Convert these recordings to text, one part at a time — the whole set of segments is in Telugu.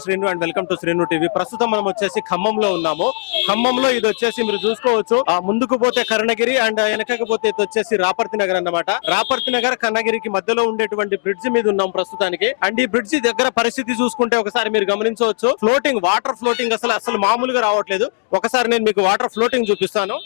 నేను Srinu and welcome to Srinu TV. ప్రస్తుతం మనం వచ్చేసి ఖమ్మంలో ఉన్నాము. ఖమ్మంలో ఇది వచ్చేసి మీరు చూసుకోవచ్చు. ఆ ముందుకు పోతే కర్ణగిరి అండ్ వెనకకు పోతే ఇది వచ్చేసి రాపర్తి నగర్ అన్నమాట. రాపర్తి నగర్ కర్ణగిరికి మధ్యలో ఉండేటువంటి బ్రిడ్జ్ మీద ఉన్నాం ప్రస్తుతానికి. అండ్ ఈ బ్రిడ్జ్ దగ్గర పరిస్థితి చూసుకుంటే ఒకసారి మీరు గమనించవచ్చు. ఫ్లోటింగ్ వాటర్ ఫ్లోటింగ్ అసలు అసలు మామూలుగా రావట్లేదు. ఒకసారి నేను మీకు వాటర్ ఫ్లోటింగ్ చూపిస్తాను.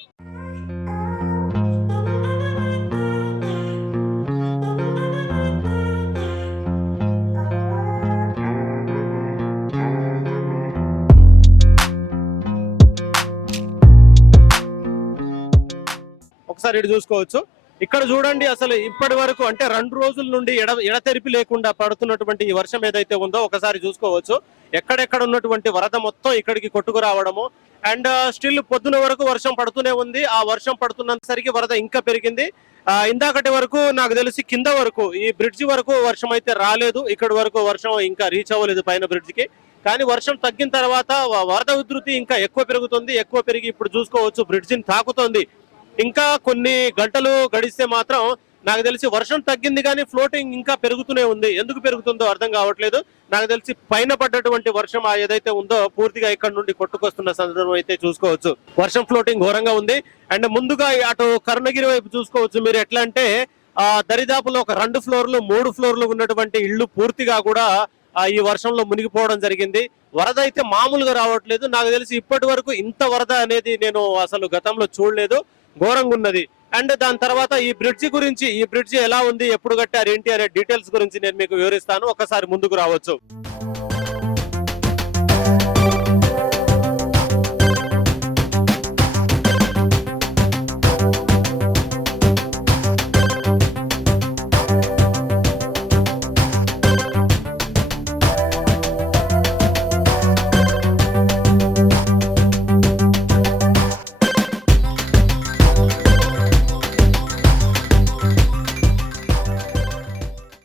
ఒకసారి ఇటు చూసుకోవచ్చు. ఇక్కడ చూడండి అసలు ఇప్పటి వరకు అంటే రెండు రోజుల నుండి ఎడ ఎడతెరిపి లేకుండా పడుతున్నటువంటి ఈ వర్షం ఏదైతే ఉందో ఒకసారి చూసుకోవచ్చు. ఎక్కడెక్కడ ఉన్నటువంటి వరద మొత్తం ఇక్కడికి కొట్టుకురావడము అండ్ స్టిల్ పొద్దున వరకు వర్షం పడుతూనే ఉంది. ఆ వర్షం పడుతున్నంతసరికి వరద ఇంకా పెరిగింది. ఇందాకటి వరకు నాకు తెలిసి కింద వరకు ఈ బ్రిడ్జి వరకు వర్షం అయితే రాలేదు. ఇక్కడి వరకు వర్షం ఇంకా రీచ్ అవ్వలేదు పైన బ్రిడ్జికి. కానీ వర్షం తగ్గిన తర్వాత వరద ఉధృతి ఇంకా ఎక్కువ పెరుగుతుంది. ఎక్కువ పెరిగి ఇప్పుడు చూసుకోవచ్చు బ్రిడ్జిని తాకుతోంది. ఇంకా కొన్ని గంటలు గడిస్తే మాత్రం నాకు తెలిసి వర్షం తగ్గింది కానీ ఫ్లోటింగ్ ఇంకా పెరుగుతూనే ఉంది. ఎందుకు పెరుగుతుందో అర్థం కావట్లేదు. నాకు తెలిసి పైన పడ్డటువంటి వర్షం ఆ ఏదైతే ఉందో పూర్తిగా ఇక్కడ నుండి కొట్టుకొస్తున్న సందర్భం అయితే చూసుకోవచ్చు. వర్షం ఫ్లోటింగ్ ఘోరంగా ఉంది. అండ్ ముందుగా అటు కరుణగిరి వైపు చూసుకోవచ్చు మీరు ఎట్లా అంటే ఆ దరిదాపులో ఒక రెండు ఫ్లోర్లు మూడు ఫ్లోర్లు ఉన్నటువంటి ఇళ్ళు పూర్తిగా కూడా ఈ వర్షంలో మునిగిపోవడం జరిగింది. వరద అయితే మామూలుగా రావట్లేదు. నాకు తెలిసి ఇప్పటి వరకు ఇంత వరద అనేది నేను అసలు గతంలో చూడలేదు. ఘోరంగా ఉన్నది అండ్ దాని తర్వాత ఈ బ్రిడ్జి గురించి ఈ బ్రిడ్జి ఎలా ఉంది ఎప్పుడు కట్టారు ఏంటి అనే డీటెయిల్స్ గురించి నేను మీకు వివరిస్తాను. ఒకసారి ముందుకు రావచ్చు.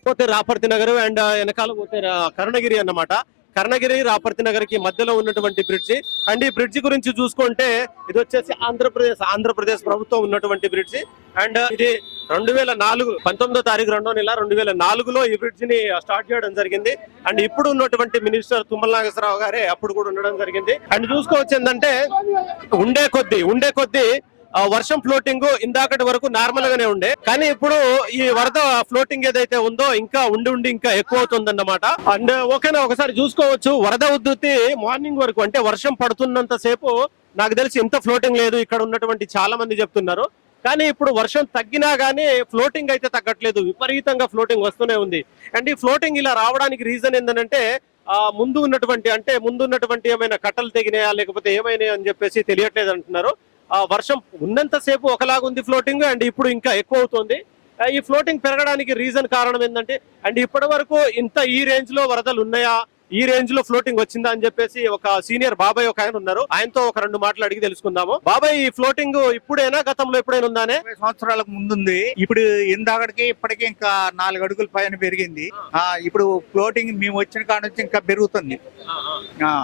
పోతే రాపర్తి నగర్ అండ్ వెనకాల పోతే రా- కరుణగిరి అన్నమాట. కర్ణగిరి రాపర్తి నగర్కి మధ్యలో ఉన్నటువంటి బ్రిడ్జి. అండ్ ఈ బ్రిడ్జి గురించి చూసుకుంటే ఇది వచ్చేసి ఆంధ్రప్రదేశ్ ఆంధ్రప్రదేశ్ ప్రభుత్వం ఉన్నటువంటి బ్రిడ్జి. అండ్ ఇది రెండు వేల నాలుగు పంతొమ్మిదో తారీఖు రెండో నెల రెండు వేల నాలుగులో ఈ బ్రిడ్జ్ని స్టార్ట్ చేయడం జరిగింది. అండ్ ఇప్పుడు ఉన్నటువంటి మినిస్టర్ తుమ్మల నాగేశ్వరరావు గారే అప్పుడు కూడా ఉండడం జరిగింది. అండ్ చూసుకోవచ్చు ఏంటంటే ఉండే కొద్ది ఉండే కొద్ది వర్షం ఫ్లోటింగ్ ఇందాకటి వరకు నార్మల్ గానే ఉండే. కానీ ఇప్పుడు ఈ వరద ఫ్లోటింగ్ ఏదైతే ఉందో ఇంకా ఉండి ఉండి ఇంకా ఎక్కువ అవుతుంది అన్నమాట అండ్ ఓకేనా ఒకసారి చూసుకోవచ్చు. వరద ఉద్ధృతి మార్నింగ్ వరకు అంటే వర్షం పడుతున్నంత సేపు నాకు తెలిసి ఇంత ఫ్లోటింగ్ లేదు. ఇక్కడ ఉన్నటువంటి చాలా మంది చెప్తున్నారు. కానీ ఇప్పుడు వర్షం తగ్గినా గానీ ఫ్లోటింగ్ అయితే తగ్గట్లేదు. విపరీతంగా ఫ్లోటింగ్ వస్తూనే ఉంది. అండ్ ఈ ఫ్లోటింగ్ ఇలా రావడానికి రీజన్ ఏంటంటే ఆ ముందు ఉన్నటువంటి అంటే ముందు ఉన్నటువంటి ఏమైనా కట్టలు తెగినాయా లేకపోతే ఏమైనా అని చెప్పేసి తెలియట్లేదు అంటున్నారు. వర్షం ఉన్నంత సేపు ఒకలాగా ఉంది ఫ్లోటింగ్ అండ్ ఇప్పుడు ఇంకా ఎక్కువ అవుతుంది ఈ ఫ్లోటింగ్ పెరగడానికి రీజన్ కారణం ఏంటంటే అండ్ ఇప్పటి వరకు ఇంత ఈ రేంజ్లో వరదలు ఉన్నాయా? ఈ రేంజ్లో ఫ్లోటింగ్ వచ్చిందా అని చెప్పేసి ఒక సీనియర్ బాబాయ్ ఒక ఆయన ఉన్నారు. ఆయనతో ఒక రెండు మాటలు అడిగి తెలుసుకుందాము. బాబాయ్ ఈ ఫ్లోటింగ్ ఇప్పుడైనా? గతంలో ఎప్పుడైనా ఉందానే? సంవత్సరాలకు ముందుంది. ఇప్పుడు ఇందాకటికి ఇప్పటికి ఇంకా నాలుగు అడుగుల పైన పెరిగింది. ఆ ఇప్పుడు ఫ్లోటింగ్ మేము వచ్చిన కాడ నుంచి ఇంకా పెరుగుతుంది.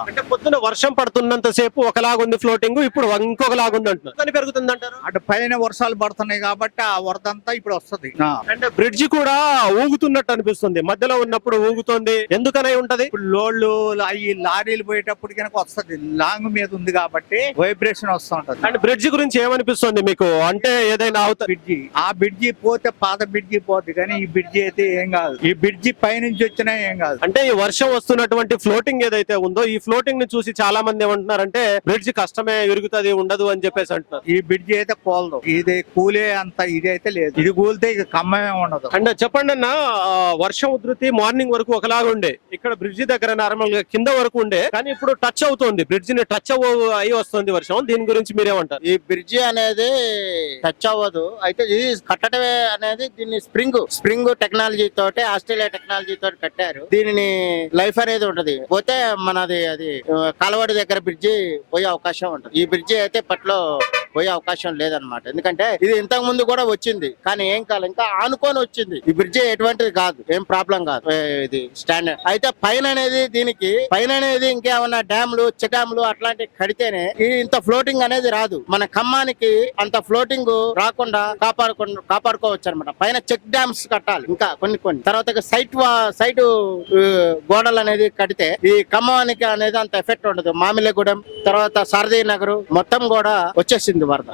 అంటే పొద్దున వర్షం పడుతున్నంత సేపు ఒకలాగా ఉంది ఫ్లోటింగ్ ఇప్పుడు ఇంకొకలాగా ఉంది అంటున్నారు. పెరుగుతుంది అంటారు అటు పైన వర్షాలు పడుతున్నాయి కాబట్టి ఆ వరద అంతా ఇప్పుడు వస్తుంది. అంటే బ్రిడ్జ్ కూడా ఊగుతున్నట్టు అనిపిస్తుంది. మధ్యలో ఉన్నప్పుడు ఊగుతుంది. ఎందుకనై ఉంటది? ఇప్పుడు లోడ్లు అవి లారీలు పోయేటప్పుడు కనుక వస్తుంది. లాంగ్ మీద ఉంది కాబట్టి వైబ్రేషన్ వస్తూ ఉంటది. అండ్ బ్రిడ్జ్ గురించి ఏమనిపిస్తుంది మీకు? అంటే ఏదైనా అవుతా బ్రిడ్జి. ఆ బ్రిడ్జి పోతే పాత బ్రిడ్జి పోద్ది కానీ ఈ బ్రిడ్జి అయితే ఏం కాదు. ఈ బ్రిడ్జి పైనుంచి వచ్చినా ఏం కాదు. అంటే ఈ వర్షం వస్తున్నటువంటి ఫ్లోటింగ్ ఏదైతే ఉందో ఈ ఫ్లోటింగ్ని చూసి చాలా మంది ఏమంటున్నారంటే బ్రిడ్జ్ కష్టమే విరుగుతది ఉండదు అని చెప్పేసి అంటున్నారు. ఈ బ్రిడ్జి అయితే కోలదు ఇది కూలే అంత ఇది అయితే లేదు. ఇది కూలితే ఇక కమ్మమే ఉండదు. అండ్ చెప్పండి అన్న వర్షం ఉధృతి మార్నింగ్ వరకు ఒకలాగా ఉండే ఇక్కడ బ్రిడ్జ్ దగ్గర నార్మల్గా కింద వరకు ఉండే కానీ ఇప్పుడు టచ్ అవుతుంది. బ్రిడ్జ్ని టచ్ అయి వస్తుంది వర్షం. దీని గురించి మీరేమంటారు? ఈ బ్రిడ్జి అనేది టచ్ అవ్వదు. అయితే ఇది కట్టడమే అనేది దీన్ని స్ప్రింగ్ స్ప్రింగ్ టెక్నాలజీ తోటి ఆస్ట్రేలియా టెక్నాలజీ తోటి కట్టారు. దీనిని లైఫ్ అనేది ఉంటది. పోతే మనది అది కాలవాడి దగ్గర బ్రిడ్జి పోయే అవకాశం ఉంటుంది. ఈ బ్రిడ్జి అయితే ఇప్పట్లో పోయే అవకాశం లేదనమాట ఎందుకంటే ఇది ఇంతకు ముందు కూడా వచ్చింది. కానీ ఏం కాదు ఇంకా ఆనుకొని వచ్చింది. ఈ బ్రిడ్జ్ ఎటువంటిది కాదు ఏం ప్రాబ్లం కాదు. ఇది స్టాండర్డ్ అయితే పైన అనేది దీనికి పైన అనేది ఇంకేమన్నా డ్యామ్లు చెక్ అట్లాంటివి కడితేనే ఇంత ఫ్లోటింగ్ అనేది రాదు. మన ఖమ్మానికి అంత ఫ్లోటింగ్ రాకుండా కాపాడుకో కాపాడుకోవచ్చు అనమాట పైన చెక్ డ్యామ్స్ కట్టాలి ఇంకా కొన్ని కొన్ని. తర్వాత సైట్ సైట్ గోడలు అనేది కడితే ఈ ఖమ్మానికి అనేది అంత ఎఫెక్ట్ ఉండదు. మామిలేగూడెం తర్వాత సారథి నగర్ మొత్తం కూడా వచ్చేసింది. వరద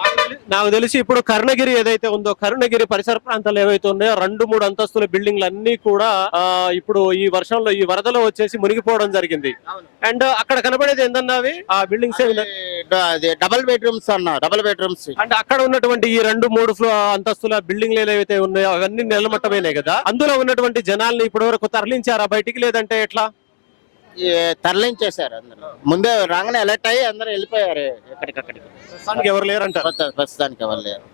నాకు తెలిసి ఇప్పుడు కరుణగిరి ఏదైతే ఉందో కరుణగిరి పరిసర ప్రాంతాలు ఏవైతే ఉన్నాయో రెండు మూడు అంతస్తుల బిల్డింగ్లు అన్ని కూడా ఇప్పుడు ఈ వర్షంలో ఈ వరదలో వచ్చేసి మునిగిపోవడం జరిగింది. అండ్ అక్కడ కనబడేది ఏందన్నవి? ఆ బిల్డింగ్స్ డబుల్ బెడ్రూమ్స్ అన్న డబుల్ బెడ్రూమ్స్ అంటే అక్కడ ఉన్నటువంటి ఈ రెండు మూడు ఫ్లో అంతస్తుల బిల్డింగ్లు ఏవైతే ఉన్నాయో అవన్నీ నెలమట్టమైనాయి కదా. అందులో ఉన్నటువంటి జనాల్ని ఇప్పటి వరకు తరలించారా బయటికి? లేదంటే ఎట్లా? తరలించేశారు అందరూ. ముందే రాగానే అలర్ట్ అయ్యి అందరూ వెళ్ళిపోయారు ఎక్కడికక్కడికి. ప్రస్తుతానికి ఎవరు లేరంటారు? ప్రస్తుతానికి ఎవరు లేరు.